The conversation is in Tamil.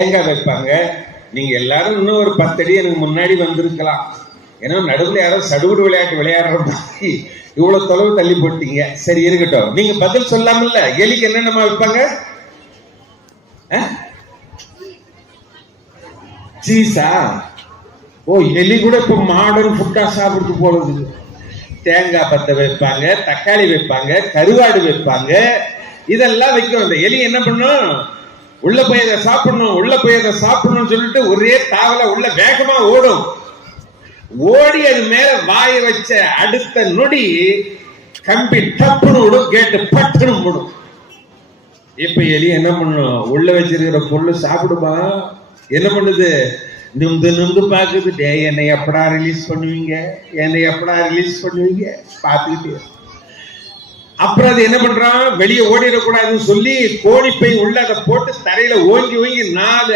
தேங்காய் வைப்பாங்க. நீங்க எல்லாரும் இன்னும் ஒரு 10 அடி எனக்கு முன்னாடி வந்திருக்கலாம். ஏன்னா நடுவில் யாரோ சடுகுடு விளையாட்டு விளையாடுற மாதிரி இவ்வளவு தொலைவு தள்ளி போட்டீங்க. சரி இருக்கட்டும், நீங்க பதில் சொல்லாமல்ல. எலிக்கு என்னென்னமா வைப்பாங்க? சீஸா? ஓ, எலி கூட இப்ப மாடர்ன் ஃபுட்டா சாப்பிடுறது போறது. தேங்காய் பத்த வைப்பாங்க, தக்காளி வைப்பாங்க, கருவாடு வைப்பாங்க, இதெல்லாம் வைக்கும். அந்த எலி என்ன பண்ணும்? உள்ள போய் அதை சாப்பிடணும், உள்ள போய் அதை சாப்பிடணும்னு சொல்லிட்டு ஒரே தாவல உள்ள வேகமா ஓடும். ஓடி அது மேல வாய வச்ச அடுத்த நொடி கம்பி டப்புன்னு விடும், கேட்டு பட்டுன்னு விடும். இப்ப எலி என்ன பண்ணும்? உள்ள வச்சிருக்கிற பொருள் சாப்பிடுமா? என்ன பண்ணுது? நிமிந்து நிமிந்து பாக்குது. டே, என்னை எப்படா ரிலீஸ் பண்ணுவீங்க, என்னை எப்படா ரிலீஸ் பண்ணுவீங்க பாத்துக்கிட்டே. அப்புறம் அது என்ன பண்றான்? வெளியே ஓடிடக்கூடாதுன்னு சொல்லி கோணிப்பை உள்ள அதை போட்டு தரையில ஓங்கி ஓங்கி 4